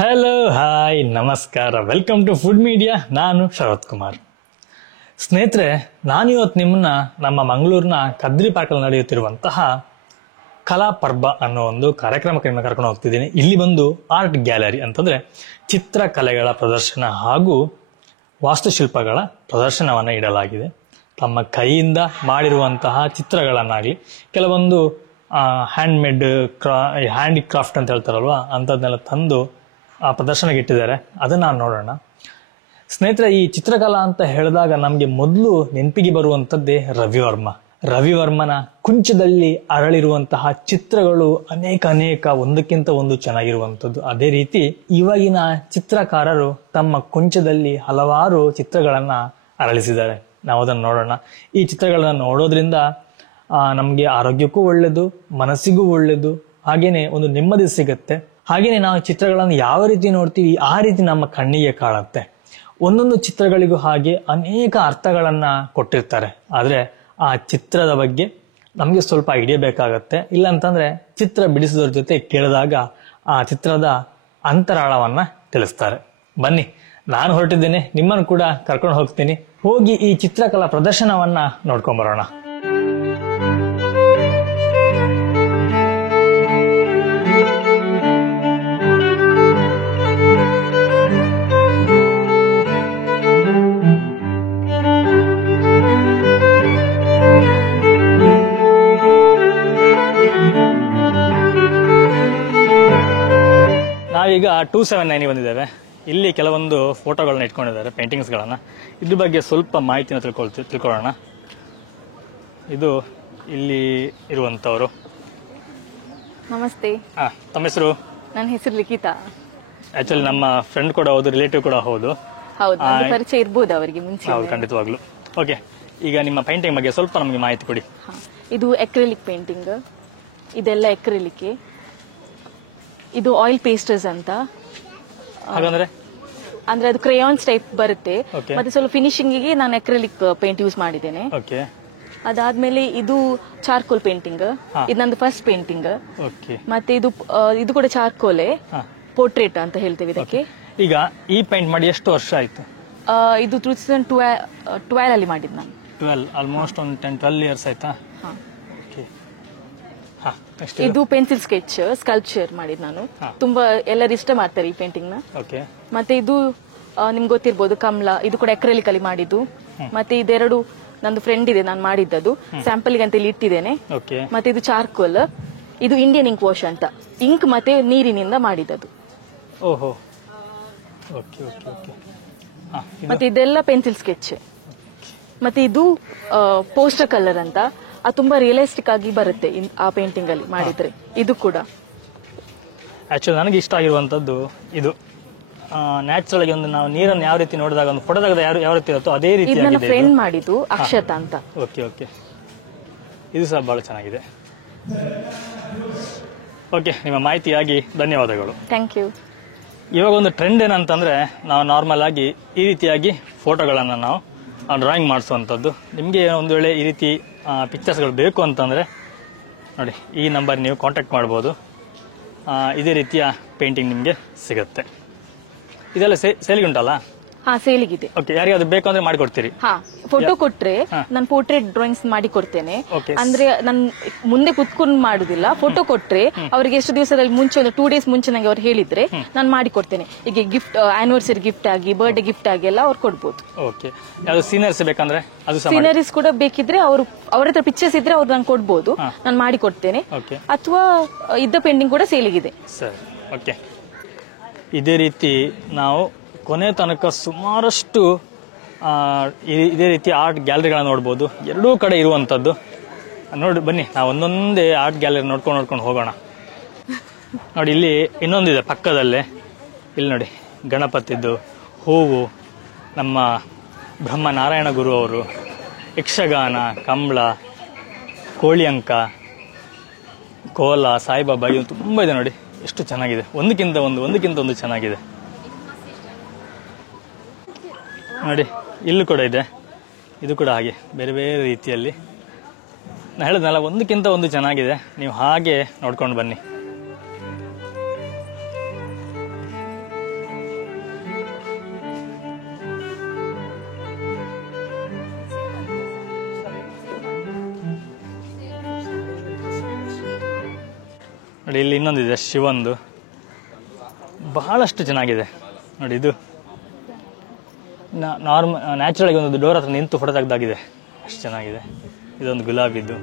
Hello hi ನಮಸ್ಕಾರ, welcome to food media. ನಾನು ಶರತ್ ಕುಮಾರ್. ಸ್ನೇಹಿತರೆ, ನಾನಿವತ್ತು ನಿಮ್ಮನ್ನ ನಮ್ಮ ಮಂಗಳೂರಿನ ಕದ್ರಿ ಪಾರ್ಕಲ್ಲಿ ನಡೆಯುತ್ತಿರುವಂತಹ ಕಲಾ ಪರ್ಬ ಅನ್ನೋ ಒಂದು ಕಾರ್ಯಕ್ರಮಕ್ಕೆ ನಿಮ್ಮನ್ನ ಕರ್ಕೊಂಡು ಹೋಗ್ತಿದ್ದೀನಿ. ಇಲ್ಲಿ ಬಂದು ಆರ್ಟ್ ಗ್ಯಾಲರಿ ಅಂತಂದ್ರೆ ಚಿತ್ರಕಲೆಗಳ ಪ್ರದರ್ಶನ ಹಾಗೂ ವಾಸ್ತುಶಿಲ್ಪಗಳ ಪ್ರದರ್ಶನವನ್ನು ಇಡಲಾಗಿದೆ. ತಮ್ಮ ಕೈಯಿಂದ ಮಾಡಿರುವಂತಹ ಚಿತ್ರಗಳನ್ನಾಗಲಿ, ಕೆಲವೊಂದು ಹ್ಯಾಂಡ್ ಕ್ರಾಫ್ಟ್ ಅಂತ ಹೇಳ್ತಾರಲ್ವ, ಅಂಥದ್ದನ್ನೆಲ್ಲ ತಂದು ಪ್ರದರ್ಶನಕ್ಕೆ ಇಟ್ಟಿದ್ದಾರೆ. ಅದನ್ನು ನಾವು ನೋಡೋಣ. ಸ್ನೇಹಿತರೆ, ಈ ಚಿತ್ರಕಲಾ ಅಂತ ಹೇಳಿದಾಗ ನಮಗೆ ಮೊದಲು ನೆನಪಿಗೆ ಬರುವಂಥದ್ದೇ ರವಿವರ್ಮನ ಕುಂಚದಲ್ಲಿ ಅರಳಿರುವಂತಹ ಚಿತ್ರಗಳು ಅನೇಕ ಒಂದಕ್ಕಿಂತ ಒಂದು ಚೆನ್ನಾಗಿರುವಂಥದ್ದು. ಅದೇ ರೀತಿ ಇವಾಗಿನ ಚಿತ್ರಕಾರರು ತಮ್ಮ ಕುಂಚದಲ್ಲಿ ಹಲವಾರು ಚಿತ್ರಗಳನ್ನ ಅರಳಿಸಿದ್ದಾರೆ. ನಾವು ಅದನ್ನು ನೋಡೋಣ. ಈ ಚಿತ್ರಗಳನ್ನ ನೋಡೋದ್ರಿಂದ ನಮಗೆ ಆರೋಗ್ಯಕ್ಕೂ ಒಳ್ಳೆಯದು, ಮನಸ್ಸಿಗೂ ಒಳ್ಳೆಯದು, ಹಾಗೇನೆ ಒಂದು ನೆಮ್ಮದಿ ಸಿಗುತ್ತೆ. ಹಾಗೇನೆ ನಾವು ಚಿತ್ರಗಳನ್ನು ಯಾವ ರೀತಿ ನೋಡ್ತೀವಿ ಆ ರೀತಿ ನಮ್ಮ ಕಣ್ಣಿಗೆ ಕಾಣುತ್ತೆ. ಒಂದೊಂದು ಚಿತ್ರಗಳಿಗೂ ಹಾಗೆ ಅನೇಕ ಅರ್ಥಗಳನ್ನ ಕೊಟ್ಟಿರ್ತಾರೆ. ಆದ್ರೆ ಆ ಚಿತ್ರದ ಬಗ್ಗೆ ನಮಗೆ ಸ್ವಲ್ಪ ಐಡಿಯಾ ಬೇಕಾಗತ್ತೆ. ಇಲ್ಲ ಅಂತಂದ್ರೆ ಚಿತ್ರ ಬಿಡಿಸಿದವ್ರ ಜೊತೆ ಕೇಳಿದಾಗ ಆ ಚಿತ್ರದ ಅಂತರಾಳವನ್ನ ತಿಳಿಸ್ತಾರೆ. ಬನ್ನಿ, ನಾನು ಹೊರಟಿದ್ದೇನೆ, ನಿಮ್ಮನ್ನು ಕೂಡ ಕರ್ಕೊಂಡು ಹೋಗ್ತೀನಿ. ಹೋಗಿ ಈ ಚಿತ್ರಕಲಾ ಪ್ರದರ್ಶನವನ್ನ ನೋಡ್ಕೊಂಡ್ ಬರೋಣ. ನಾವೀಗ 279 ಬಂದಿದ್ದೇವೆ. ಇಲ್ಲಿ ಕೆಲವೊಂದು ಫೋಟೋಗಳನ್ನ ಇಟ್ಕೊಂಡಿದ್ದಾರೆ, ಪೇಂಟಿಂಗ್ಸ್ಗಳನ್ನ. ಇದ್ರ ಬಗ್ಗೆ ಸ್ವಲ್ಪ ಮಾಹಿತಿನ ತಿಳ್ಕೊಳ್ಳೋಣ. ಇದು ಇಲ್ಲಿ ಇರುವಂತವರು. ನಮಸ್ತೆ. ತಮ್ಮ ಹೆಸರು? ನನ್ನ ಹೆಸರು ಲಿಖಿತಾ. ಆಕ್ಚುಲಿ ನಮ್ಮ ಫ್ರೆಂಡ್ ಕೂಡ ಹೌದು, ರಿಲೇಟಿವ್ ಕೂಡ ಹೌದು. ಹೌದು, ಪರಿಚಯ ಇರ್ಬೋದು ಅವರಿಗೆ ಮುಂಚೆ. ಹೌದು, ಖಂಡಿತವಾಗ್ಲು. ಓಕೆ, ಈಗ ನಿಮ್ಮ ಪೇಂಟಿಂಗ್ ಬಗ್ಗೆ ಸ್ವಲ್ಪ ನಮಗೆ ಮಾಹಿತಿ ಕೊಡಿ. ಇದು ಎಕ್ರಿಲಿಕ್ ಪೇಂಟಿಂಗ್. ಇದೆಲ್ಲ ಎಕ್ರಿಲಿಕ್. ಇದು ಆಯಿಲ್ ಪೇಸ್ಟರ್ಸ್ ಅಂತ. ಹಾಗಂದ್ರೆ ಅಂದ್ರೆ ಅದು ಕ್ರೇಯಾನ್ಸ್ ಟೈಪ್ ಬರುತ್ತೆ. ಮತ್ತೆ ಸ್ವಲ್ಪ ಫಿನಿಶಿಂಗ್ ಗೆ ನಾನು ಎಕ್ರಿಲಿಕ್ ಪೇಂಟ್ ಯೂಸ್ ಮಾಡಿದ್ದೇನೆ. ಅದಾದ್ಮೇಲೆ ಇದು ಚಾರ್ಕೋಲ್ ಪೇಂಟಿಂಗ್. ಇದು ನಂದು ಫಸ್ಟ್ ಪೇಂಟಿಂಗ್. ಮತ್ತೆ ಇದು ಕೂಡ ಚಾರ್ಕೋಲೆ ಪೋರ್ಟ್ರೇಟ್ ಅಂತ ಹೇಳ್ತೇವೆ ಇದಕ್ಕೆ. ಈಗ ಈ ಪೇಂಟ್ ಮಾಡಿ ಎಷ್ಟು ವರ್ಷ ಆಯ್ತು? ಇದು 2012 ಅಲ್ಲಿ ಮಾಡಿದ್ ನಾನು. 12, ಆಲ್ಮೋಸ್ಟ್ ಒಂದು 10-12 ಇಯರ್ಸ್ ಆಯ್ತಾ? ಇದು ಪೆನ್ಸಿಲ್ ಸ್ಕೆಚ್ ಸ್ಕಲ್ಪ್ಚರ್ ಮಾಡಿದ್ ನಾನು. ತುಂಬಾ ಎಲ್ಲರೂ ಇಷ್ಟ ಮಾಡ್ತಾರೆ ಈ ಪೇಂಟಿಂಗ್ ನ. ಮತ್ತೆ ಇದು ನಿಮ್ಗೆ ಗೊತ್ತಿರ್ಬೋದು, ಕಮಲ. ಇದು ಕೂಡ ಎಕ್ರೆಲಿಕ್ ಅಲ್ಲಿ ಮಾಡಿದ್ದು. ಮತ್ತೆ ಇದೆರಡು ನಂದು ಫ್ರೆಂಡ್ ಇದೆ, ನಾನು ಮಾಡಿದ್ದದು ಸ್ಯಾಂಪಲ್ ಗೆ ಅಂತ ಇಲ್ಲಿ ಇಟ್ಟಿದ್ದೇನೆ. ಮತ್ತೆ ಇದು ಚಾರ್ಕೋಲ್. ಇದು ಇಂಡಿಯನ್ ಇಂಕ್ ವಾಶ್ ಅಂತ, ಇಂಕ್ ಮತ್ತೆ ನೀರಿನಿಂದ ಮಾಡಿದ್ದದು. ಮತ್ತೆ ಇದೆಲ್ಲ ಪೆನ್ಸಿಲ್ ಸ್ಕೆಚ್. ಮತ್ತೆ ಇದು ಪೋಸ್ಟರ್ ಕಲರ್ ಅಂತ, ಅದು ತುಂಬಾ ರಿಯಲಿಸ್ಟಿಕ್ ಆಗಿ ಬರುತ್ತೆ ಆ ಪೇಂಟಿಂಗ್ ಅಲ್ಲಿ ಮಾಡಿದ್ರೆ. ಇದು ಕೂಡ ಆಕ್ಚುಲಿ ನನಗೆ ಇಷ್ಟ ಆಗಿರುವಂತದ್ದು ಇದು. ನ್ಯಾಚುರಲ್ ಆಗಿ ಒಂದು ನಾವು ನೀರನ್ನು ಯಾವ ರೀತಿ ನೋಡಿದಾಗ ಒಂದು ಫೋಟೋ ತೆಗೆದ ಯಾವ ರೀತಿ ಇರುತ್ತೋ ಅದೇ ರೀತಿ. ಇದು ನನ್ನ ಫ್ರೆಂಡ್ ಮಾಡಿದ್ದು, ಅಕ್ಷತಾ ಅಂತ. ಓಕೆ, ಇದು ಸಹ ಬಹಳ ಚೆನ್ನಾಗಿದೆ. ಓಕೆ, ನಿಮ್ಮ ಮಾಹಿತಿಯಾಗಿ ಧನ್ಯವಾದಗಳು. Thank you. ಇವಾಗ ಒಂದು ಟ್ರೆಂಡ್ ಏನಂತಂದ್ರೆ, ನಾವು ನಾರ್ಮಲ್ ಆಗಿ ಈ ರೀತಿಯಾಗಿ ಫೋಟೋಗಳನ್ನು ನಾವು ಡ್ರಾಯಿಂಗ್ ಮಾಡಿಸುವಂಥದ್ದು. ನಿಮಗೆ ಒಂದು ವೇಳೆ ಈ ರೀತಿ ಪಿಕ್ಚರ್ಸ್ಗಳು ಬೇಕು ಅಂತಂದರೆ ನೋಡಿ, ಈ ನಂಬರ್ ನೀವು ಕಾಂಟ್ಯಾಕ್ಟ್ ಮಾಡ್ಬೋದು. ಇದೇ ರೀತಿಯ ಪೇಂಟಿಂಗ್ ನಿಮಗೆ ಸಿಗುತ್ತೆ. ಇದೆಲ್ಲ ಸೇಲಿಗೆ ಉಂಟಲ್ಲ? ಸೇಲಿಗಿದೆ. ಓಕೆ, ಯಾರಿಗಾದ್ರು ಬೇಕು ಅಂದ್ರೆ ಮಾಡಿಕೊಡ್ತೀರಿ? ಫೋಟೋ ಕೊಟ್ರೆ ನಾನು ಪೋರ್ಟ್ರೇಟ್ ಡ್ರಾಯಿಂಗ್ಸ್ ಮಾಡಿ ಕೊಡ್ತೇನೆ. ಅಂದ್ರೆ ನಾನು ಮುಂದೆ ಕುತ್ಕೊಂಡು ಮಾಡುದಿಲ್ಲ. ಫೋಟೋ ಕೊಟ್ರೆ ಅವರಿಗೆ ಎಷ್ಟು ದಿವಸದಲ್ಲಿ ಮುಂಚೆ, ಒಂದು 2 days ಮುಂಚೆ ನಂಗೆ ಅವ್ರು ಹೇಳಿದ್ರೆ ನಾನು ಮಾಡಿ ಕೊಡ್ತೇನೆ. ಈಗ ಗಿಫ್ಟ್, ಆನಿವರ್ಸರಿ ಗಿಫ್ಟ್ ಆಗಿ, ಬರ್ಡೇ ಗಿಫ್ಟ್ ಆಗಿ ಎಲ್ಲ ಅವ್ರು ಕೊಡ್ಬೋದು. ಓಕೆ, ಯಾವ್ದು ಸೀನರೀಸ್ ಬೇಕಂದ್ರೆ ಅದು ಸೀನರೀಸ್ ಕೂಡ ಬೇಕಿದ್ರೆ ಅವ್ರ ಹತ್ರ ಪಿಕ್ಚರ್ಸ್ ಇದ್ರೆ ಅವ್ರು ನಂಗೆ ಕೊಡ್ಬೋದು, ನಾನು ಮಾಡಿ ಕೊಡ್ತೇನೆ. ಅಥವಾ ಇದ್ದ ಪೇಂಟಿಂಗ್ ಕೂಡ ಸೇಲಿಗಿದೆ. ಸರಿ, ಓಕೆ. ಇದೇ ರೀತಿ ನಾವು ಕೊನೆ ತನಕ ಸುಮಾರಷ್ಟು ಇದೇ ರೀತಿ ಆರ್ಟ್ ಗ್ಯಾಲರಿಗಳನ್ನ ನೋಡ್ಬೋದು. ಎರಡೂ ಕಡೆ ಇರುವಂಥದ್ದು. ನೋಡಿ, ಬನ್ನಿ ನಾವು ಒಂದೊಂದೇ ಆರ್ಟ್ ಗ್ಯಾಲರಿ ನೋಡ್ಕೊಂಡು ಹೋಗೋಣ. ನೋಡಿ, ಇಲ್ಲಿ ಇನ್ನೊಂದಿದೆ ಪಕ್ಕದಲ್ಲೇ. ಇಲ್ಲಿ ನೋಡಿ, ಗಣಪತಿದ್ದು, ಹೂವು, ನಮ್ಮ ಬ್ರಹ್ಮನಾರಾಯಣ ಗುರು ಅವರು, ಯಕ್ಷಗಾನ, ಕಂಬಳ, ಕೋಳಿ ಅಂಕ, ಕೋಲ, ಸಾಯಿಬಾಬಾ, ಇದು ತುಂಬ ಇದೆ. ನೋಡಿ ಎಷ್ಟು ಚೆನ್ನಾಗಿದೆ, ಒಂದಕ್ಕಿಂತ ಒಂದು ಚೆನ್ನಾಗಿದೆ. ನೋಡಿ, ಇಲ್ಲೂ ಕೂಡ ಇದೆ. ಇದು ಕೂಡ ಹಾಗೆ ಬೇರೆ ಬೇರೆ ರೀತಿಯಲ್ಲಿ. ನಾನು ಹೇಳಿದ್ನಲ್ಲ, ಒಂದಕ್ಕಿಂತ ಒಂದು ಚೆನ್ನಾಗಿದೆ. ನೀವು ಹಾಗೆ ನೋಡ್ಕೊಂಡು ಬನ್ನಿ. ನೋಡಿ ಇಲ್ಲಿ ಇನ್ನೊಂದಿದೆ ಶಿವಂದು, ಬಹಳಷ್ಟು ಚೆನ್ನಾಗಿದೆ ನೋಡಿ. ಇದು ನ್ಯಾಚುರಲ್ ಆಗಿ ಒಂದು ಡೋರ್ ಹತ್ರ ನಿಂತು ಫೋಟೋ ತೆಗೆದಾಗಿದೆ, ಅಷ್ಟು ಚೆನ್ನಾಗಿದೆ. ಇದೊಂದು ಗುಲಾಬಿದ್ದು,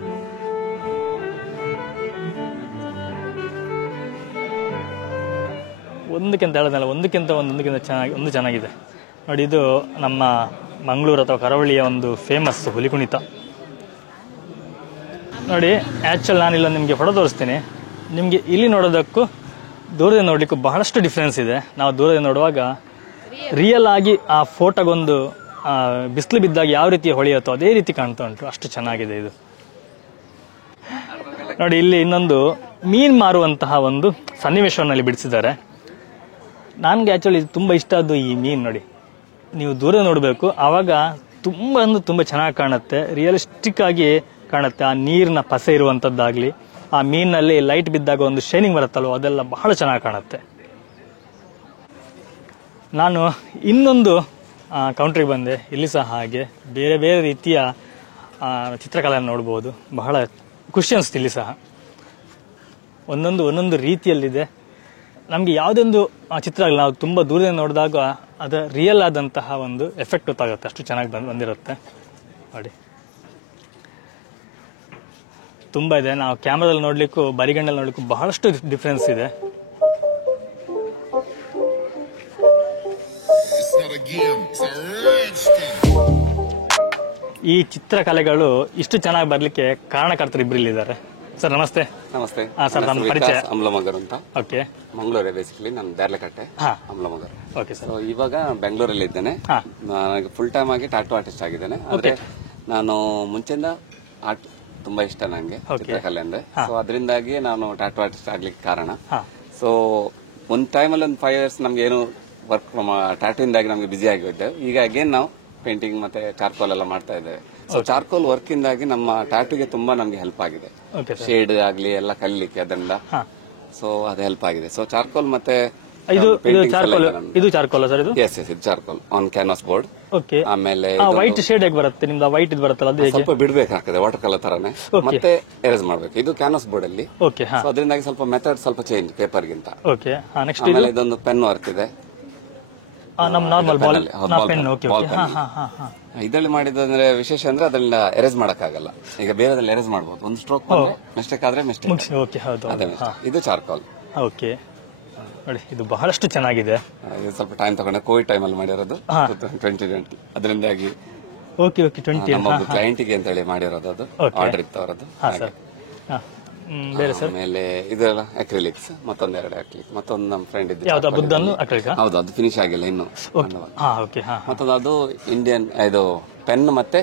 ಒಂದಕ್ಕಿಂತ ಹೇಳೋದಲ್ಲ, ಒಂದಕ್ಕಿಂತ ಚೆನ್ನಾಗಿದೆ ನೋಡಿ. ಇದು ನಮ್ಮ ಮಂಗಳೂರು ಅಥವಾ ಕರಾವಳಿಯ ಒಂದು ಫೇಮಸ್ ಹುಲಿ ಕುಣಿತ ನೋಡಿ. ಆ್ಯಕ್ಚುಲ್ ನಾನಿಲ್ಲ ನಿಮಗೆ ಫೋಟೋ ತೋರಿಸ್ತೀನಿ. ನಿಮಗೆ ಇಲ್ಲಿ ನೋಡೋದಕ್ಕೂ ದೂರದಿಂದ ನೋಡಲಿಕ್ಕೂ ಬಹಳಷ್ಟು ಡಿಫ್ರೆನ್ಸ್ ಇದೆ. ನಾವು ದೂರದಿಂದ ನೋಡುವಾಗ ರಿಯಲ್ ಆಗಿ ಆ ಫೋಟೋಗೊಂದು ಬಿಸಿಲು ಬಿದ್ದಾಗ ಯಾವ ರೀತಿ ಹೊಳೆಯುತ್ತೋ ಅದೇ ರೀತಿ ಕಾಣ್ತಾ ಉಂಟು, ಅಷ್ಟು ಚೆನ್ನಾಗಿದೆ ಇದು ನೋಡಿ. ಇಲ್ಲಿ ಇನ್ನೊಂದು ಮೀನು ಮಾರುವಂತಹ ಒಂದು ಸನ್ನಿವೇಶವನ್ನಲ್ಲಿ ಬಿಡಿಸಿದ್ದಾರೆ. ನನಗೆ ಆ್ಯಕ್ಚುಲಿ ತುಂಬ ಇಷ್ಟ ಆದ್ದು ಈ ಮೀನು ನೋಡಿ. ನೀವು ದೂರ ನೋಡಬೇಕು, ಆವಾಗ ತುಂಬ ಚೆನ್ನಾಗಿ ಕಾಣುತ್ತೆ, ರಿಯಲಿಸ್ಟಿಕ್ ಆಗಿ ಕಾಣುತ್ತೆ. ಆ ನೀರಿನ ಪಸೆ ಇರುವಂಥದ್ದಾಗಲಿ, ಆ ಮೀನಿನಲ್ಲಿ ಲೈಟ್ ಬಿದ್ದಾಗ ಒಂದು ಶೈನಿಂಗ್ ಬರುತ್ತಲ್ವ, ಅದೆಲ್ಲ ಬಹಳ ಚೆನ್ನಾಗಿ ಕಾಣುತ್ತೆ. ನಾನು ಇನ್ನೊಂದು ಕೌಂಟ್ರಿಗೆ ಬಂದೆ, ಇಲ್ಲಿ ಸಹ ಹಾಗೆ ಬೇರೆ ಬೇರೆ ರೀತಿಯ ಚಿತ್ರಕಲೆಯನ್ನು ನೋಡ್ಬೋದು. ಬಹಳ ಖುಷಿ ಅನಿಸ್ತು. ಇಲ್ಲಿ ಸಹ ಒಂದೊಂದು ರೀತಿಯಲ್ಲಿದೆ. ನಮಗೆ ಯಾವುದೊಂದು ಚಿತ್ರ ಆಗಲಿ, ನಾವು ತುಂಬ ದೂರದಿಂದ ನೋಡಿದಾಗ ಅದು ರಿಯಲ್ ಆದಂತಹ ಒಂದು ಎಫೆಕ್ಟ್ ಗೊತ್ತಾಗುತ್ತೆ, ಅಷ್ಟು ಚೆನ್ನಾಗಿ ಬಂದಿರುತ್ತೆ ನೋಡಿ. ತುಂಬ ಇದೆ. ನಾವು ಕ್ಯಾಮ್ರಾದಲ್ಲಿ ನೋಡಲಿಕ್ಕೂ ಬರಿಗಣ್ಣಲ್ಲಿ ನೋಡಲಿಕ್ಕೂ ಬಹಳಷ್ಟು ಡಿಫ್ರೆನ್ಸ್ ಇದೆ. ಈ ಚಿತ್ರಕಲೆಗಳು ಇಷ್ಟು ಚೆನ್ನಾಗಿ ಬರಲಿಕ್ಕೆ ಕಾರಣಕರ್ತರು ಇಬ್ಬರು ಇಲ್ಲಿದ್ದಾರೆ. ಸರ್ ನಮಸ್ತೆ. ನಮಸ್ತೆ. ಸರ್ ನಮ್ಮ ಪರಿಚಯ ಅಮ್ಲಮಗರ್ ಅಂತ. ಓಕೆ. ಮಂಗಳೂರೇ ಬೇಸಿಕಲಿ, ನಾನು ದ್ಯಾರ್ಲೆಕಟ್ಟೆ ಅಮ್ಲಮಗರ್. Okay sir. ಇವಾಗ ಬೆಂಗಳೂರಲ್ಲಿ ಇದ್ದೇನೆ. ನನಗೆ ಫುಲ್ ಟೈಮ್ ಆಗಿ ಟ್ಯಾಟೂ ಆರ್ಟಿಸ್ಟ್ ಆಗಿದ್ದೇನೆ. ಆದ್ರೆ ನಾನು ಮುಂಚೆಯಿಂದ ಆರ್ಟ್ ತುಂಬಾ ಇಷ್ಟ ನನಗೆ, ಚಿತ್ರಕಲೆ ಅಂದ್ರೆ. ಸೊ ಅದರಿಂದಾಗಿ ನಾನು ಟ್ಯಾಟೂ ಆರ್ಟಿಸ್ಟ್ ಆಗ್ಲಿಕ್ಕೆ ಕಾರಣ. ಸೊ ಒಂದ್ ಟೈಮಲ್ಲಿ ಒಂದು 5 years ನಮ್ಗೆ ಏನು ವರ್ಕ್ ಫ್ರಮ್ ಟ್ಯಾಟೂ ಇಂದಾಗಿ ನಮ್ಗೆ ಬಿಸಿ ಆಗಿದ್ದೆ. ಈಗ ಅಗೇನ್ ನಾವು ಪೇಂಟಿಂಗ್ ಮತ್ತೆ ಚಾರ್ಕೋಲ್ ಎಲ್ಲ ಮಾಡ್ತಾ ಇದ್ದೇವೆ. ಸೊ ಚಾರ್ಕೋಲ್ ವರ್ಕ್ ಇಂದಾಗಿ ನಮ್ಮ ಟ್ಯಾಟೂಗೆ ತುಂಬಾ ನಮ್ಗೆ ಹೆಲ್ಪ್ ಆಗಿದೆ. ಶೇಡ್ ಆಗ್ಲಿ ಎಲ್ಲ ಕಲಿಲಿಕ್ಕೆ ಅದರಿಂದ. ಸೊ ಅದು ಹೆಲ್ಪ್ ಆಗಿದೆ. ಸೊ ಚಾರ್ಕೋಲ್ ಮತ್ತೆ ಇದು ಚಾರ್ಕೋಲ್ ಸರ್? ಇದು ಎಸ್ ಇದು charcoal on canvas board. Okay. ಆಮೇಲೆ ವೈಟ್ ಶೇಡ್ ಹೇಗೆ ಬರುತ್ತೆ ನಿಮ್ದು? ವೈಟ್ ಇದು ಬರುತ್ತಲ್ಲ, ಅದು ಸ್ವಲ್ಪ ಬಿಡ್ಬೇಕಾಗ್ತದೆ, ವಾಟರ್ ಕಲರ್ ತರಾನೇ, ಮತ್ತೆ ಎರೇಸ್ ಮಾಡ್ಬೇಕು. ಇದು ಕ್ಯಾನ್ವಾಸ್ ಬೋರ್ಡ್ ಅಲ್ಲಿ. ಓಕೆ. ಸೊ ಅದರಿಂದಾಗಿ ಸ್ವಲ್ಪ ಮೆಥಡ್ ಸ್ವಲ್ಪ ಚೇಂಜ್ ಪೇಪರ್ ಗಿಂತ. ಓಕೆ. ನೆಕ್ಸ್ಟ್ ಆಮೇಲೆ ಇದೊಂದು ಪೆನ್ ವರ್ಕ್ ಇದೆ. ನಮ್ಮ ನಾರ್ಮಲ್ ಬಾಲ್ ಪೆನ್. ಓಕೆ. ಇದರಲ್ಲಿ ಮಾಡಿದ್ರೆ ವಿಶೇಷ ಅಂದ್ರೆ ಅದನ್ನ ಎರೇಸ್ ಮಾಡಕ್ಕಾಗಲ್ಲ. ಈಗ ಬೇರೆದ್ರಲ್ಲಿ ಎರೇಸ್ ಮಾಡಬಹುದು, ಒಂದು ಸ್ಟ್ರೋಕ್ ಮಿಸ್ಟೇಕ್ ಆದ್ರೆ ಮಿಸ್ಟೇಕ್. ಓಕೆ. ಹೌದು. ಇದು ಚಾರ್ಕೋಲ್. ಓಕೆ ನೋಡಿ, ಇದು ಬಹಳಷ್ಟು ಚೆನ್ನಾಗಿದೆ. ಇದು ಸ್ವಲ್ಪ ಟೈಮ್ ತಗೊಂಡೆ, ಕೋವಿಡ್ ಟೈಮ್ ಅಲ್ಲಿ ಮಾಡಿರೋದು 2020. ಅದರಿಂದಾಗಿ ಓಕೆ. 20 ನಮ್ಮ ಕ್ಲೈಂಟ್ ಗೆ ಅಂತ ಹೇಳಿ ಮಾಡಿರೋದು, ಅದು ಆರ್ಡರ್ ಇತ್ತು ಅವರದ್ದು. ಬೇರೆ ಸರ್? ಆಮೇಲೆ ಇದೆಲ್ಲ ಅಕ್ರಿಲಿಕ್ಸ್, ಮತ್ತೊಂದೆರಡು ಅಕ್ರಿಲಿಕ್, ಮತ್ತೊಂದು ನಮ್ಮ ಫ್ರೆಂಡ್ ಇದ್ದು. ಯಾವ್ದು? ಬುದ್ಧನು ಅಕ್ರಿಲಿಕ್? ಹೌದು, ಅದು ಫಿನಿಶ್ ಆಗಿಲ್ಲ ಇನ್ನು. ಓಕೆ. ಮತ್ತೊಂದು ಅದು ಇಂಡಿಯನ್ ಇದು ಪೆನ್ ಮತ್ತೆ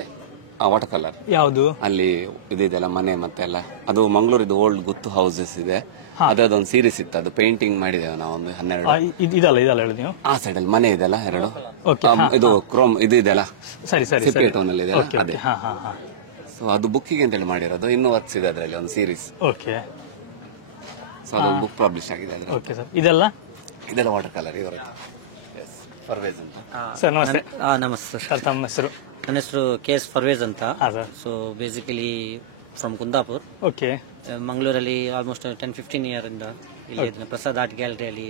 ವಾಟರ್ ಕಲರ್. ಯಾವುದು? ಅಲ್ಲಿ ಇದೆಯಲ್ಲ ಮನೆ ಮತ್ತೆ ಎಲ್ಲ, ಅದು ಮಂಗಳೂರಿದು ಓಲ್ಡ್ ಗುತ್ತು ಹೌಸಸ್ ಇದೆ, ಅದೊಂದು ಸೀರೀಸ್ ಇತ್ತು. ಅದು ಪೇಂಟಿಂಗ್ ಮಾಡಿದ್ದೇವೆ ನಾವು ಒಂದು 12. ಇದಲ್ಲ ಹೇಳಿ ನೀವು. ಆ ಸೈಡ್ ಅಲ್ಲಿ ಮನೆ ಇದೆಲ್ಲ 2. ಇದು ಕ್ರೋಮ್ ಇದು ಇದೆಲ್ಲ ಸಿಪ್ಪೆ ಟೋನ್ ಅಲ್ಲಿ ಇದೆ ಅದೇ. ಸೊ ಅದು ಬುಕ್ಕಿಗೆ ಅಂತ ಹೇಳಿ ಮಾಡಿರೋದು. ಇನ್ನೂ ವರ್ಕ್ಸ್ ಇದೆ ಅದರಲ್ಲಿ, ಒಂದು ಸೀರೀಸ್. ಓಕೆ. ಸೊ ಅದೊಂದು ಬುಕ್ ಪಬ್ಲಿಷ್ ಆಗಿದೆ. Okay sir. ಇದೆಲ್ಲ ವಾಟರ್ ಕಲರ್ ಇವರದ್ದು. ಫರ್ವೇಜ್ ಅಂತ. ಸರ್ ನಮಸ್ತೆ. ನಮಸ್ತೆ ಸರ್, ತಮ್ಮ ಹೆಸರು? ನನ್ನ ಹೆಸರು KS ಫರ್ವೇಜ್ ಅಂತ. So basically from Kundapur. Okay. ಮಂಗಳೂರಲ್ಲಿ ಆಲ್ಮೋಸ್ಟ್ 10-15 years ಇಂದ ಇಲ್ಲಿ ಪ್ರಸಾದ್ ಆರ್ಟ್ ಗ್ಯಾಲರಿಯಲ್ಲಿ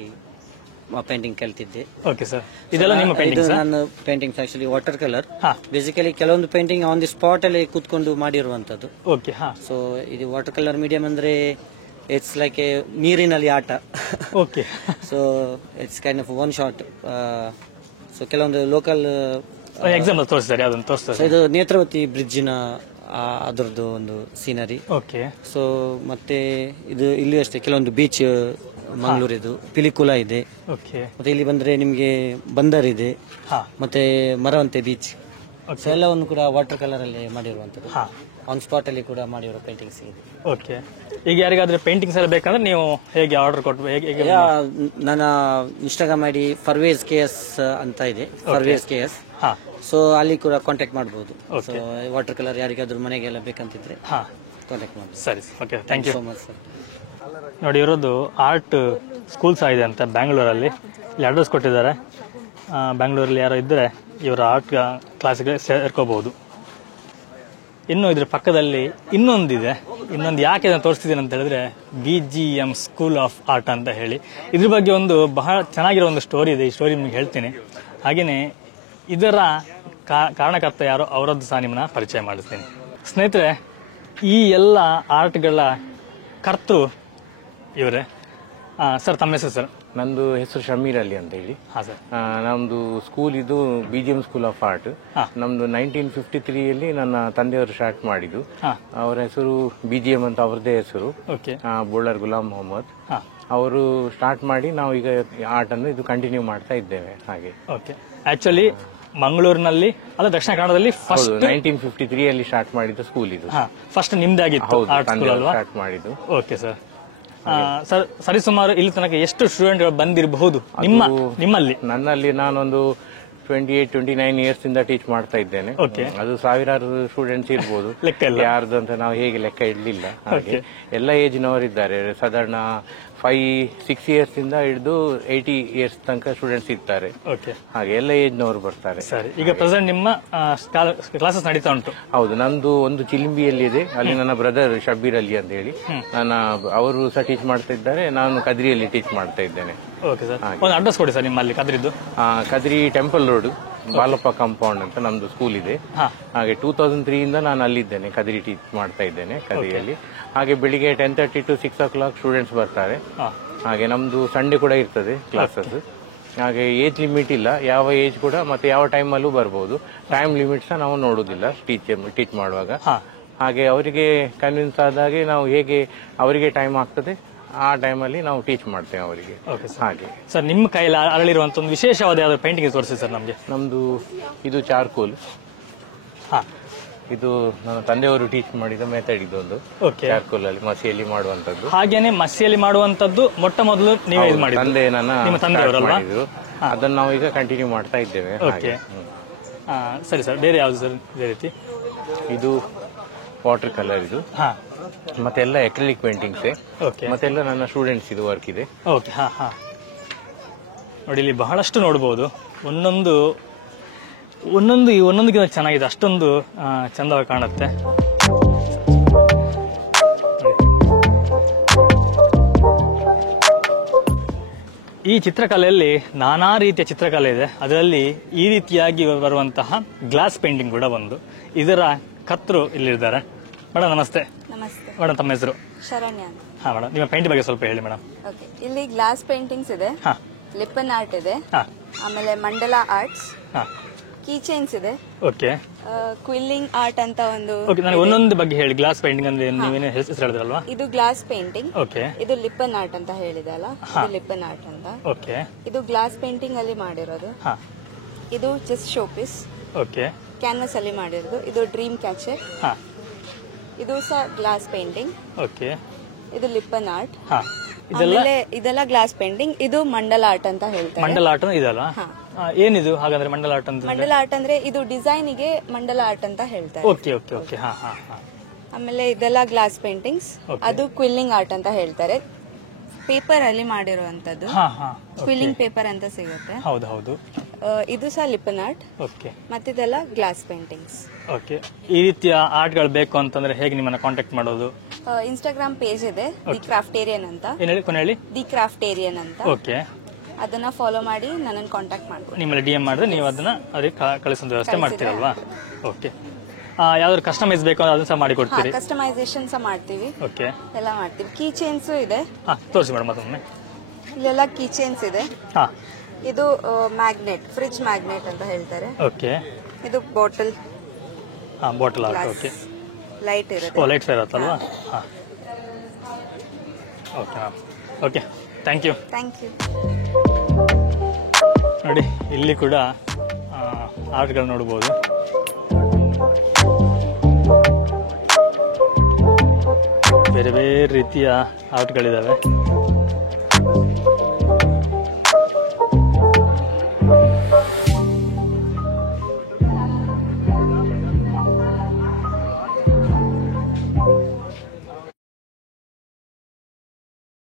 ಪೇಂಟಿಂಗ್ ಕಲ್ತಿದ್ದೆ. Okay sir. ಇದೆಲ್ಲ ನಿಮ್ಮ ಪೇಂಟಿಂಗ್ಸ್? ನಾನು paintings actually water colour. Basically ಕೆಲವೊಂದು ಪೇಂಟಿಂಗ್ ಆನ್ ದಿ ಸ್ಪಾಟ್ ಅಲ್ಲಿ ಕೂತ್ಕೊಂಡು ಮಾಡಿರುವಂತದ್ದು. ಓಕೆ. ಸೊ ಇದು ವಾಟರ್ ಕಲರ್ ಮೀಡಿಯಂ ಅಂದ್ರೆ ಇಟ್ಸ್ ಲೈಕ್ ಎ ನೀರಿನಲ್ಲಿ ಆಟ. Okay. So it's kind of one shot. So ಕೆಲವೊಂದು ಲೋಕಲ್ ಎಕ್ಸಾಂಪಲ್ ತೋರಿಸ್ತಾರೆ, ಅದನ್ನು ತೋರಿಸ್ತಾರೆ. ಇದು ನೇತ್ರಾವತಿ ಬ್ರಿಡ್ಜಿನ ಅದರದ್ದು ಒಂದು ಸೀನರಿ. ಓಕೆ. ಸೊ ಮತ್ತೆ ಇದು ಇಲ್ಲಿ ಅಷ್ಟೇ ಕೆಲವೊಂದು ಬೀಚ್ ಮಂಗಳೂರಿದು ಪಿಲಿಕುಲ ಇದೆ. ಓಕೆ. ಮತ್ತೆ ಇಲ್ಲಿ ಬಂದ್ರೆ ನಿಮ್ಗೆ ಬಂದರ್ ಇದೆ, ಮತ್ತೆ ಮರವಂತೆ ಬೀಚ್. ಸೊ ಎಲ್ಲವನ್ನು ಕೂಡ ವಾಟರ್ ಕಲರ್ ಅಲ್ಲಿ ಮಾಡಿರುವಂತದ್ದು. ಆನ್ ಸ್ಪಾಟ್ ಅಲ್ಲಿ ಕೂಡ ಮಾಡಿರೋ ಪೇಂಟಿಂಗ್ಸ್ ಇದೆ. ಓಕೆ. ಈಗ ಯಾರಿಗಾದ್ರೆ ಪೇಂಟಿಂಗ್ಸ್ ಎಲ್ಲ ಬೇಕಂದ್ರೆ ನೀವು ಹೇಗೆ ಆರ್ಡರ್ ಕೊಟ್ಟು ಹೇಗೆ? ನನ್ನ ಇನ್ಸ್ಟಾಗ್ರಾಮ್ ಐಡಿ ಫರ್ವೇಜ್ KS ಅಂತ ಇದೆ, ಫರ್ವೇಜ್ KS. ಸೊ ಅಲ್ಲಿ ಕೂಡ ಕಾಂಟ್ಯಾಕ್ಟ್ ಮಾಡಬಹುದು. ಸೊ ವಾಟರ್ ಕಲರ್ ಯಾರಿಗಾದ್ರೂ ಮನೆಗೆಲ್ಲ ಬೇಕಂತಿದ್ರೆ ಕಾಂಟ್ಯಾಕ್ಟ್ ಮಾಡಿ. ಸರಿ. Okay, thank you so much sir. ನೋಡಿ, ಇರೋದು ಆರ್ಟ್ ಸ್ಕೂಲ್ ಸಹ ಇದೆ ಅಂತ ಬ್ಯಾಂಗ್ಳೂರಲ್ಲಿ. ಇಲ್ಲಿ ಅಡ್ರೆಸ್ ಕೊಟ್ಟಿದ್ದಾರೆ. ಬ್ಯಾಂಗ್ಳೂರಲ್ಲಿ ಯಾರೋ ಇದ್ದರೆ ಇವರ ಆರ್ಟ್ ಕ್ಲಾಸಿಗೆ ಸೇರ್ಕೋಬಹುದು. ಇನ್ನು ಇದ್ರ ಪಕ್ಕದಲ್ಲಿ ಇನ್ನೊಂದಿದೆ. ಇನ್ನೊಂದು ಯಾಕೆ ನಾನು ತೋರಿಸ್ತಿದ್ದೀನಿ ಅಂತ ಹೇಳಿದ್ರೆ BGM ಸ್ಕೂಲ್ ಆಫ್ ಆರ್ಟ್ ಅಂತ ಹೇಳಿ. ಇದ್ರ ಬಗ್ಗೆ ಒಂದು ಬಹಳ ಚೆನ್ನಾಗಿರೋ ಒಂದು ಸ್ಟೋರಿ ಇದೆ. ಈ ಸ್ಟೋರಿ ನಿಮ್ಗೆ ಹೇಳ್ತೀನಿ. ಹಾಗೆಯೇ ಇದರ ಕಾರಣಕರ್ತ ಯಾರೋ ಅವರದ್ದು ಸಹ ನಿಮ್ಮನ್ನ ಪರಿಚಯ ಮಾಡಿಸ್ತೀನಿ. ಸ್ನೇಹಿತರೆ, ಈ ಎಲ್ಲ ಆರ್ಟ್ಗಳ ಕರ್ತೃ ಇವರೇ. ಸರ್, ತಮ್ಮ ಹೆಸರು ಸರ್? ನಂದು ಹೆಸರು ಶಮೀರ್ ಅಲಿ ಅಂತ ಹೇಳಿ. ಹಾಂ ಸರ್. ನಮ್ದು ಸ್ಕೂಲ್ ಇದು BGM ಸ್ಕೂಲ್ ಆಫ್ ಆರ್ಟ್. ನಮ್ದು 1953 ನನ್ನ ತಂದೆಯವರು ಸ್ಟಾರ್ಟ್ ಮಾಡಿದ್ದು. ಅವರ ಹೆಸರು BGM ಅಂತ ಅವ್ರದ್ದೇ ಹೆಸರು, ಬೋಳರ್ ಗುಲಾಮ್ ಮೊಹಮ್ಮದ್. ಅವರು ಸ್ಟಾರ್ಟ್ ಮಾಡಿ ನಾವು ಈಗ ಆರ್ಟ್ ಅನ್ನು ಇದು ಕಂಟಿನ್ಯೂ ಮಾಡ್ತಾ ಇದ್ದೇವೆ. ಹಾಗೆ ಆಕ್ಚುಲಿ ಮಂಗಳೂರಿನಲ್ಲಿ ಅಲ್ಲ, ದಕ್ಷಿಣ ಕನ್ನಡದಲ್ಲಿ ಫಸ್ಟ್ 1953 ಸ್ಟಾರ್ಟ್ ಮಾಡಿದ್ದು ಸ್ಕೂಲ್ ಇದು. ಫಸ್ಟ್ ನಿಮ್ದಾಗಿತ್ತು ಸ್ಟಾರ್ಟ್ ಮಾಡಿದ್ದು. Okay sir. ಸರ್, ಸರಿಸುಮಾರು ಇಲ್ಲಿ ತನಕ ಎಷ್ಟು ಸ್ಟೂಡೆಂಟ್ಗಳು ಬಂದಿರಬಹುದು ನಿಮ್ಮಲ್ಲಿ? ನನ್ನಲ್ಲಿ ನಾನೊಂದು 28-29 ಇಯರ್ಸ್ ಇಂದ ಟೀಚ್ ಮಾಡ್ತಾ ಇದ್ದೇನೆ. ಅದು ಸಾವಿರಾರು ಸ್ಟೂಡೆಂಟ್ಸ್ ಇರ್ಬೋದು, ಯಾರ್ದು ಅಂತ ನಾವು ಹೇಗೆ ಲೆಕ್ಕ ಇಡ್ಲಿಲ್ಲ. ಹಾಗೆ ಎಲ್ಲ ಏಜ್ನವರಿದ್ದಾರೆ. ಸಾಧಾರಣ 5-6 ಇಯರ್ಸ್ ಇಂದ ಹಿಡಿದು 80 ಇಯರ್ಸ್ ತನಕ ಸ್ಟೂಡೆಂಟ್ಸ್ ಇರ್ತಾರೆ. ಹಾಗೆ ಎಲ್ಲ ಏಜ್ನವರು ಬರ್ತಾರೆ. ಸರಿ, ಈಗ ಪ್ರೆಸೆಂಟ್ ನಿಮ್ಮ ಕ್ಲಾಸಸ್ ನಡೀತಾ ಉಂಟು? ಹೌದು, ನಂದು ಒಂದು ಚಿಲಿಂಬಿಯಲ್ಲಿ ಇದೆ. ಅಲ್ಲಿ ನನ್ನ ಬ್ರದರ್ ಶಬೀರ್ ಅಲಿ ಅಂತ ಹೇಳಿ ಅವರು ಸಹ ಟೀಚ್ ಮಾಡ್ತಾ ಇದ್ದಾರೆ. ನಾನು ಕದ್ರಿಯಲ್ಲಿ ಟೀಚ್ ಮಾಡ್ತಾ ಇದ್ದೇನೆ. ಓಕೆ ಸರ್, ಒಂದು ಅಡ್ರೆಸ್ ಕೊಡಿ ಸರ್ ನಿಮ್ಮಲ್ಲಿ ಕದ್ರಿದ್ದು. Kadri temple road, Balappa compound ಅಂತ ನಮ್ದು ಸ್ಕೂಲ್ ಇದೆ. ಹಾಗೆ 2003 ಇಂದ ನಾನು ಅಲ್ಲಿದ್ದೇನೆ, ಕದ್ರಿ ಟೀಚ್ ಮಾಡ್ತಾ ಇದ್ದೇನೆ ಕದ್ರಿಯಲ್ಲಿ. ಹಾಗೆ ಬೆಳಿಗ್ಗೆ 10:30 to 6 o'clock ಸ್ಟೂಡೆಂಟ್ಸ್ ಬರ್ತಾರೆ. ಹಾಗೆ ನಮ್ದು ಸಂಡೇ ಕೂಡ ಇರ್ತದೆ ಕ್ಲಾಸಸ್. ಹಾಗೆ ಏಜ್ ಲಿಮಿಟ್ ಇಲ್ಲ, ಯಾವ ಏಜ್ ಕೂಡ ಮತ್ತೆ ಯಾವ ಟೈಮಲ್ಲೂ ಬರ್ಬೋದು. ಟೈಮ್ ಲಿಮಿಟ್ಸ್ ನಾವು ನೋಡುದಿಲ್ಲ ಟೀಚ್ ಮಾಡುವಾಗ. ಹಾಗೆ ಅವರಿಗೆ ಕನ್ವಿನ್ಸ್ ಆದಾಗೆ ನಾವು ಹೇಗೆ ಅವರಿಗೆ ಟೈಮ್ ಆಗ್ತದೆ ಆ ಟೈಮಲ್ಲಿ ನಾವು ಟೀಚ್ ಮಾಡ್ತೇವೆ ಅವರಿಗೆ. ಹಾಗೆ ಸರ್, ನಿಮ್ಮ ಕೈಯಲ್ಲಿ ಅರಳಿರುವಂತ ಒಂದು ವಿಶೇಷವಾದ ಯಾವ್ದು ಪೇಂಟಿಂಗ್ ತೋರಿಸಿ ಸರ್ ನಮಗೆ. ನಮ್ದು ಇದು ಚಾರ್ಕೋಲ್. ಇದು ನನ್ನ ತಂದೆಯವರು ಟೀಚ್ ಮಾಡಿದ ಮೆಥಡ್ ಇದೊಂದು. ಚಾರ್ಕೋಲ್ ಅಲ್ಲಿ ಮಸಿಯಲ್ಲಿ ಮಾಡುವಂತದ್ದು. ಹಾಗೇನೆ ಮಸಿಯಲ್ಲಿ ಮಾಡುವಂತದ್ದು ಮೊಟ್ಟ ಮೊದಲು ನೀವೇ ಇದು ಮಾಡಿದ್ದು? ತಂದೆ ಮಾಡಿದ್ರು. ಅದನ್ನು ನಾವು ಈಗ ಕಂಟಿನ್ಯೂ ಮಾಡ್ತಾ ಇದ್ದೇವೆ. ಸರಿ ಸರ್, ಬೇರೆ ಯಾವ್ದು ಸರ್ ಇದೇ ರೀತಿ? ಇದು ವಾಟರ್ ಕಲರ್ ಇದು, ಮತ್ತೆಲ್ಲ ಎಕ್ರಿಲಿಕ್ ಪೇಂಟಿಂಗ್ಸ್, ಮತ್ತೆಲ್ಲ ನನ್ನ ಸ್ಟೂಡೆಂಟ್ಸ್ ಇದು ವರ್ಕ್ ಇದೆ. ಓಕೆ. ನೋಡಿ, ಇಲ್ಲಿ ಬಹಳಷ್ಟು ನೋಡಬಹುದು. ಒಂದೊಂದಕ್ಕಿಂತ ಚೆನ್ನಾಗಿದೆ, ಅಷ್ಟೊಂದು ಚಂದವಾಗಿ ಕಾಣುತ್ತೆ. ಈ ಚಿತ್ರಕಲೆಯಲ್ಲಿ ನಾನಾ ರೀತಿಯ ಚಿತ್ರಕಲೆ ಇದೆ. ಅದರಲ್ಲಿ ಈ ರೀತಿಯಾಗಿ ಬರುವಂತಹ ಗ್ಲಾಸ್ ಪೇಂಟಿಂಗ್ ಕೂಡ ಒಂದು. ಇದರ ಕರ್ತೃ ಇಲ್ಲಿದ್ದಾರೆ. ಮೇಡಮ್ ನಮಸ್ತೆ. ನಮಸ್ತೆ ಮೇಡಮ್, ತಮ್ಮ ಹೆಸರು? ಶರಣ್ಯ. ಹಾ ಮೇಡಮ್, ನಿಮ್ಮ ಪೇಂಟಿಂಗ್ ಬಗ್ಗೆ ಸ್ವಲ್ಪ ಹೇಳಿ ಮೇಡಮ್. ಓಕೆ, ಇಲ್ಲಿ ಗ್ಲಾಸ್ ಪೇಂಟಿಂಗ್ಸ್ ಇದೆ, ಲಿಪ್ಪನ್ ಆರ್ಟ್ ಇದೆ, ಆಮೇಲೆ ಮಂಡಲ ಆರ್ಟ್ಸ್, ಕೀ ಚೈನ್ಸ್ ಇದೆ, ಓಕೆ, ಕ್ವಿಲ್ಲಿಂಗ್ ಆರ್ಟ್ ಅಂತ ಒಂದು. ಓಕೆ, ನನಗೆ ಒಂದೊಂದು ಬಗ್ಗೆ ಹೇಳಿ. ಗ್ಲಾಸ್ ಪೇಂಟಿಂಗ್ ಅಂದ್ರೆ ನೀವೇನೇ ಹೆಸರು ಹೇಳಿದ್ರಲ್ವಾ? ಇದು ಗ್ಲಾಸ್ ಪೇಂಟಿಂಗ್. ಓಕೆ. ಇದು ಲಿಪ್ಪನ್ ಆರ್ಟ್ ಅಂತ ಹೇಳಿದಲ್ಲ, ಇದು ಲಿಪ್ಪನ್ ಆರ್ಟ್ ಅಂತ. ಓಕೆ. ಇದು ಗ್ಲಾಸ್ ಪೇಂಟಿಂಗ್ ಅಲ್ಲಿ ಮಾಡಿರೋದು. ಇದು ಜಸ್ಟ್ ಶೋಪೀಸ್. ಓಕೆ. ಕ್ಯಾನ್ವಸ್ ಅಲ್ಲಿ ಮಾಡಿರೋದು. ಇದು ಡ್ರೀಮ್ ಕ್ಯಾಚರ್. ಇದು ಸಹ ಗ್ಲಾಸ್ ಪೇಂಟಿಂಗ್. ಓಕೆ. ಇದು ಲಿಪ್ಪನ್ ಆರ್ಟ್. ಆಮೇಲೆ ಇದೆಲ್ಲ ಗ್ಲಾಸ್ ಪೇಂಟಿಂಗ್. ಇದು ಮಂಡಲ ಆರ್ಟ್ ಅಂತ ಹೇಳ್ತಾರೆ. ಮಂಡಲ ಆರ್ಟ್ ಇದಲ್ಲ? ಏನಿದು ಹಾಗಾದ್ರೆ ಮಂಡಲ ಆರ್ಟ್ ಅಂತ? ಮಂಡಲ ಆರ್ಟ್ ಅಂದ್ರೆ ಇದು ಡಿಸೈನ್ ಗೆ ಮಂಡಲ ಆರ್ಟ್ ಅಂತ ಹೇಳ್ತಾರೆ. Okay okay okay. ಆಮೇಲೆ ಇದೆಲ್ಲ ಗ್ಲಾಸ್ ಪೇಂಟಿಂಗ್ಸ್. ಅದು ಕ್ವಿಲ್ಲಿಂಗ್ ಆರ್ಟ್ ಅಂತ ಹೇಳ್ತಾರೆ. ಪೇಪರ್ ಅಲ್ಲಿ ಮಾಡಿರುವಂತದ್ದು, ಕ್ವಿಲ್ಲಿಂಗ್ ಪೇಪರ್ ಅಂತ ಸಿಗುತ್ತೆ. ಹೌದು ಹೌದು. ಇದು ಸಹ ಲಿಪ್ಪನ್ ಆರ್ಟ್. ಓಕೆ. ಮತ್ತಿದೆಲ್ಲ ಗ್ಲಾಸ್ ಪೇಂಟಿಂಗ್ಸ್. ಓಕೆ. ಈ ರೀತಿಯ ಆರ್ಟ್ಗಳು ಬೇಕು ಅಂತಂದ್ರೆ ಹೇಗೆ ನಿಮ್ಮನ್ನ ಕಾಂಟ್ಯಾಕ್ಟ್ ಮಾಡೋದು? ಇನ್ಸ್ಟಾಗ್ರಾಮ್ ಪೇಜ್ ಇದೆ, ದಿ ಕ್ರಾಫ್ಟೇರಿಯನ್ ಅಂತ. ದಿ ಕ್ರಾಫ್ಟೇರಿಯನ್ ಅಂತ. ಓಕೆ. ಅದನ್ನ ಫಾಲೋ ಮಾಡಿ ನನ್ನನ್ನು ಕಾಂಟ್ಯಾಕ್ಟ್ ಮಾಡ್ಬೋದು. ನಿಮ್ಮಲ್ಲಿ DM ಮಾಡಿದ್ರೆ ನೀವು ಅದನ್ನ ಅವ್ರಿಗೆ ಕಳಿಸೋ ವ್ಯವಸ್ಥೆ ಮಾಡ್ತೀರಲ್ವಾ? ಓಕೆ. ಯಾವ್ದಾದ್ರು ಕಸ್ಟಮೈಸ್ ಬೇಕು ಅಂದ್ರೆ ಅದನ್ನ ಸಹ ಮಾಡಿ ಕೊಡ್ತೀರಿ? ಕಸ್ಟಮೈಸೇಷನ್ ಸಹ ಮಾಡ್ತೀವಿ. ಓಕೆ, ಎಲ್ಲ ಮಾಡ್ತೀವಿ. ಕೀ ಚೈನ್ಸ್ ಇದೆ. ತೋರಿಸಿ ಮೇಡಮ್ ಅದೊಮ್ಮೆ. ಇಲ್ಲೆಲ್ಲ ಕೀ ಚೈನ್ಸ್ ಇದೆ. ಇದು ಮ್ಯಾಗ್ನೆಟ್, ಫ್ರಿಡ್ಜ್ ಮ್ಯಾಗ್ನೆಟ್ ಅಂತ ಹೇಳ್ತಾರೆ. ಓಕೆ. ಇದು bottle. Bottle art. Okay. Light ಇರುತ್ತೆ. ಲೈಟ್ಸ್ ಇರುತ್ತಲ್ವಾ? Okay ma'am. Okay, thank you. Thank you. ನೋಡಿ, ಇಲ್ಲಿ ಕೂಡ ಆರ್ಟ್ಗಳು ನೋಡ್ಬೋದು. ಬೇರೆ ಬೇರೆ ರೀತಿಯ ಆರ್ಟ್ಗಳಿದಾವೆ.